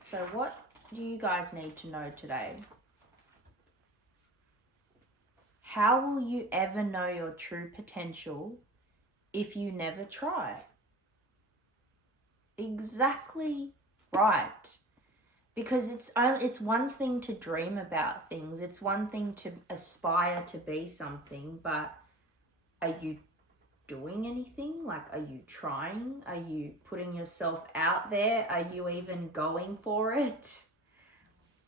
So what do you guys need to know today? How will you ever know your true potential if you never try? Exactly right. Because it's one thing to dream about things. It's one thing to aspire to be something, but are you doing anything? Like, are you trying? Are you putting yourself out there? Are you even going for it?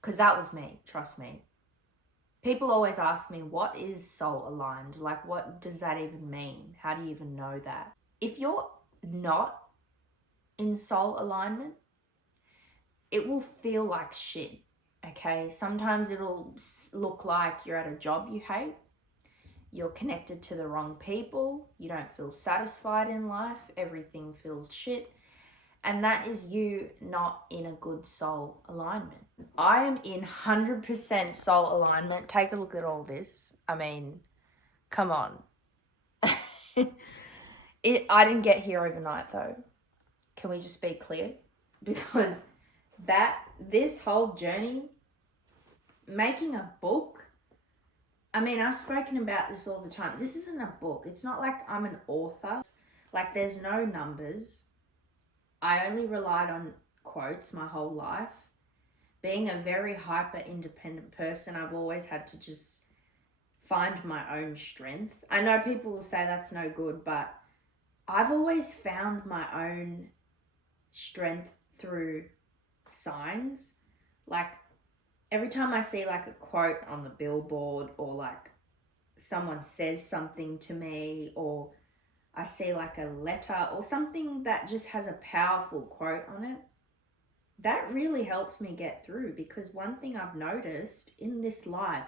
Because that was me, trust me. People always ask me, what is soul aligned? Like, what does that even mean? How do you even know that? If you're not in soul alignment, it will feel like shit, okay? Sometimes it'll look like you're at a job you hate, you're connected to the wrong people, you don't feel satisfied in life, everything feels shit, and that is you not in a good soul alignment. I am in 100% soul alignment. Take a look at all this. I mean, come on. I didn't get here overnight though. Can we just be clear? Because this whole journey, making a book, I mean, I've spoken about this all the time. This isn't a book. It's not like I'm an author. Like, there's no numbers. I only relied on quotes my whole life. Being a very hyper independent person, I've always had to just find my own strength. I know people will say that's no good, but I've always found my own strength through signs. Like, every time I see like a quote on the billboard, or like someone says something to me, or I see like a letter or something that just has a powerful quote on it, that really helps me get through. Because one thing I've noticed in this life,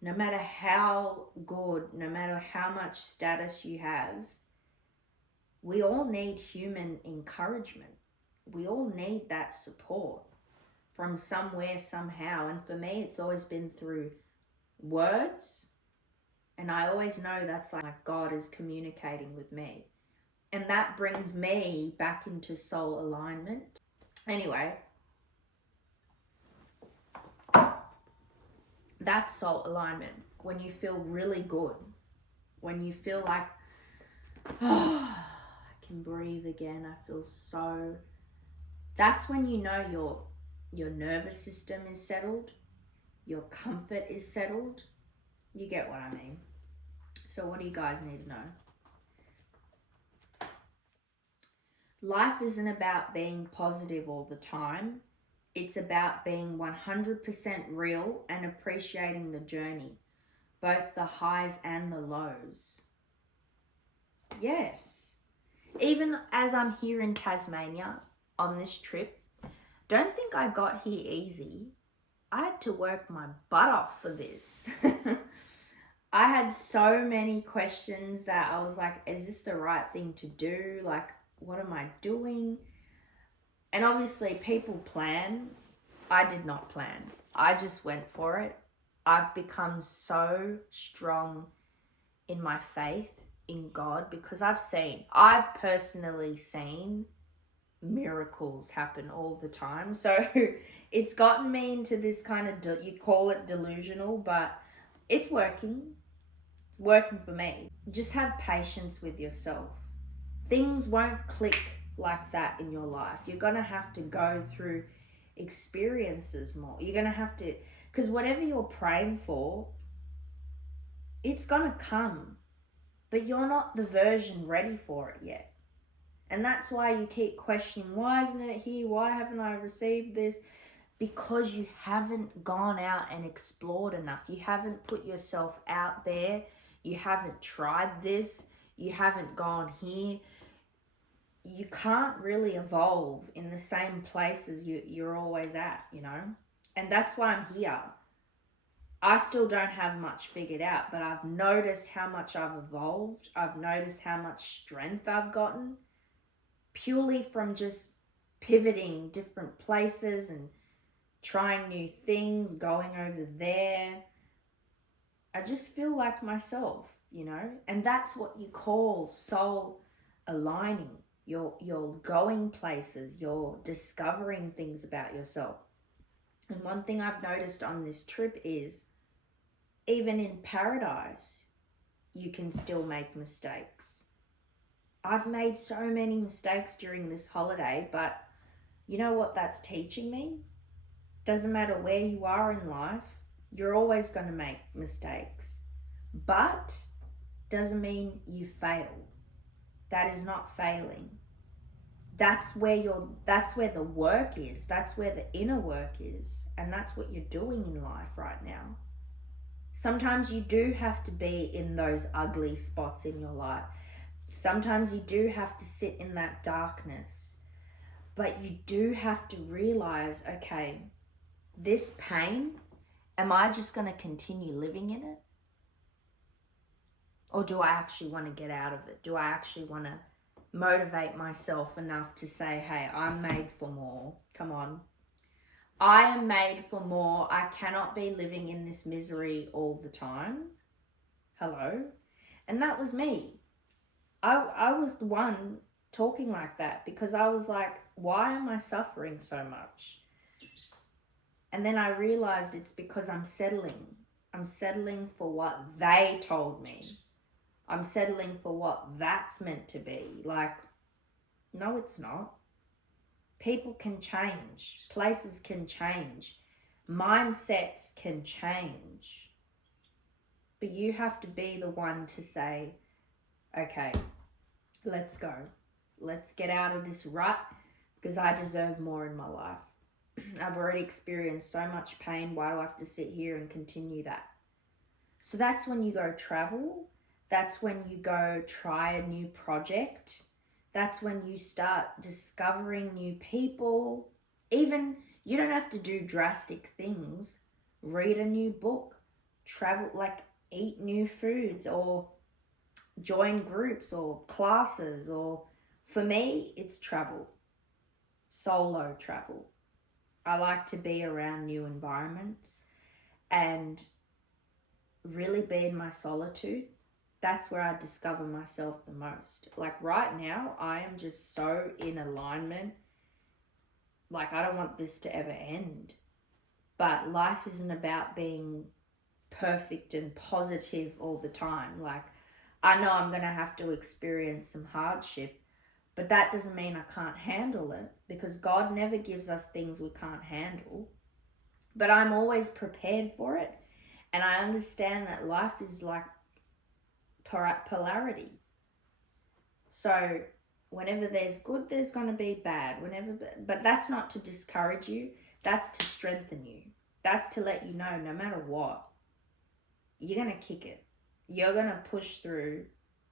no matter how good, no matter how much status you have, we all need human encouragement. We all need that support from somewhere, somehow. And for me, it's always been through words. And I always know that's like God is communicating with me. And that brings me back into soul alignment. Anyway, that's soul alignment. When you feel really good. When you feel like, oh, I can breathe again. I feel so... That's when you know your nervous system is settled. Your comfort is settled. You get what I mean. So what do you guys need to know? Life isn't about being positive all the time. It's about being 100% real and appreciating the journey, both the highs and the lows. Yes. Even as I'm here in Tasmania on this trip, don't think I got here easy. I had to work my butt off for this. I had so many questions that I was like, is this the right thing to do? Like, what am I doing? And obviously people plan. I did not plan. I just went for it. I've become so strong in my faith in God because I've personally seen miracles happen all the time. So it's gotten me into this kind of, you call it delusional, but it's working for me. Just have patience with yourself. Things won't click like that in your life. You're gonna have to go through experiences more. You're gonna have to, because whatever you're praying for, it's gonna come, but you're not the version ready for it yet. And that's why you keep questioning, why isn't it here? Why haven't I received this? Because you haven't gone out and explored enough. You haven't put yourself out there. You haven't tried this. You haven't gone here. You can't really evolve in the same places you're always at, you know? And that's why I'm here. I still don't have much figured out, but I've noticed how much I've evolved. I've noticed how much strength I've gotten purely from just pivoting different places and trying new things, going over there. I just feel like myself, you know? And that's what you call soul aligning. You're going places, you're discovering things about yourself. And one thing I've noticed on this trip is even in paradise, you can still make mistakes. I've made so many mistakes during this holiday, but you know what that's teaching me? Doesn't matter where you are in life, you're always going to make mistakes. But doesn't mean you fail. That is not failing. That's where the work is. That's where the inner work is. And that's what you're doing in life right now. Sometimes you do have to be in those ugly spots in your life. Sometimes you do have to sit in that darkness. But you do have to realize, okay, this pain, am I just going to continue living in it? Or do I actually want to get out of it? Do I actually want to motivate myself enough to say, hey, I'm made for more. Come on. I am made for more. I cannot be living in this misery all the time. Hello? And that was me. I was the one talking like that because I was like, why am I suffering so much? And then I realized it's because I'm settling. I'm settling for what they told me. I'm settling for what that's meant to be. Like, no, it's not. People can change. Places can change. Mindsets can change. But you have to be the one to say, okay, let's go. Let's get out of this rut because I deserve more in my life. I've already experienced so much pain. Why do I have to sit here and continue that? So that's when you go travel. That's when you go try a new project. That's when you start discovering new people. Even you don't have to do drastic things. Read a new book, travel, like eat new foods or join groups or classes, or for me, it's travel, solo travel. I like to be around new environments and really be in my solitude. That's where I discover myself the most. Like right now, I am just so in alignment. Like I don't want this to ever end. But life isn't about being perfect and positive all the time. Like I know I'm going to have to experience some hardship, but that doesn't mean I can't handle it because God never gives us things we can't handle. But I'm always prepared for it. And I understand that life is like polarity. So whenever there's good, there's going to be bad. But that's not to discourage you. That's to strengthen you. That's to let you know no matter what, you're going to kick it. You're going to push through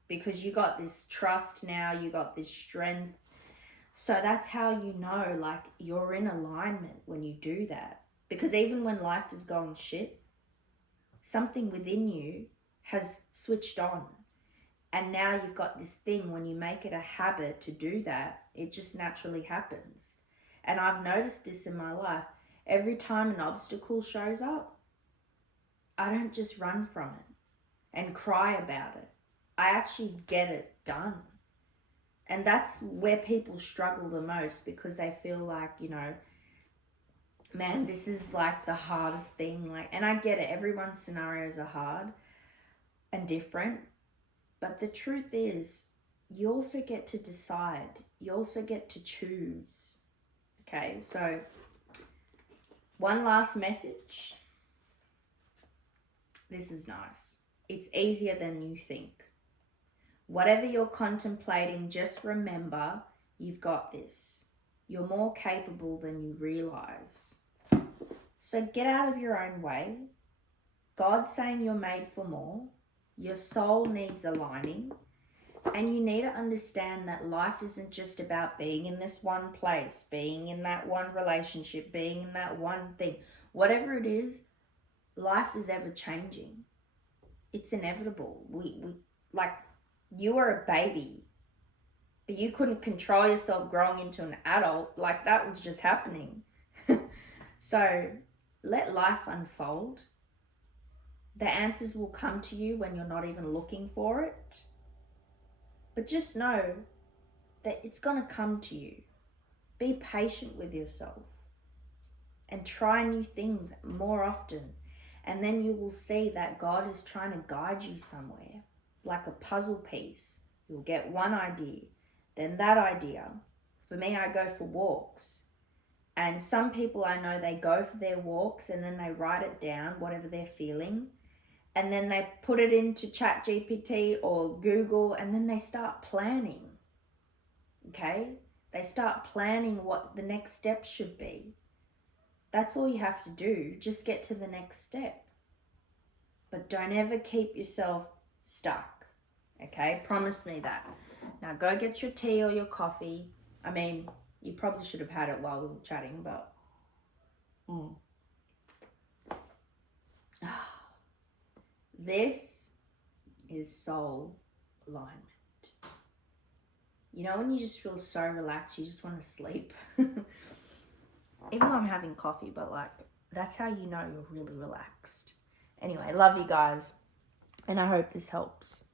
because you got this trust now. You got this strength. So that's how you know like you're in alignment when you do that. Because even when life is going shit, something within you has switched on. And now you've got this thing, when you make it a habit to do that, it just naturally happens. And I've noticed this in my life. Every time an obstacle shows up, I don't just run from it and cry about it. I actually get it done. And that's where people struggle the most because they feel like, you know, man, this is like the hardest thing. Like, and I get it. Everyone's scenarios are hard and different. But the truth is, you also get to decide. You also get to choose. Okay, so one last message. This is nice. It's easier than you think. Whatever you're contemplating, just remember you've got this. You're more capable than you realize. So get out of your own way. God's saying you're made for more. Your soul needs aligning. And you need to understand that life isn't just about being in this one place, being in that one relationship, being in that one thing. Whatever it is, life is ever changing. It's inevitable. We like, you were a baby, but you couldn't control yourself growing into an adult. Like, that was just happening. So let life unfold. The answers will come to you when you're not even looking for it. But just know that it's going to come to you. Be patient with yourself and try new things more often. And then you will see that God is trying to guide you somewhere, like a puzzle piece. You'll get one idea, then that idea. For me, I go for walks. And some people I know, they go for their walks and then they write it down, whatever they're feeling. And then they put it into ChatGPT or Google, and then they start planning. Okay? They start planning what the next step should be. That's all you have to do. Just get to the next step. But don't ever keep yourself stuck. Okay? Promise me that. Now go get your tea or your coffee. I mean, you probably should have had it while we were chatting, but... This is soul alignment. You know when you just feel so relaxed, you just want to sleep? Even though I'm having coffee, but like, that's how you know you're really relaxed. Anyway, love you guys, and I hope this helps.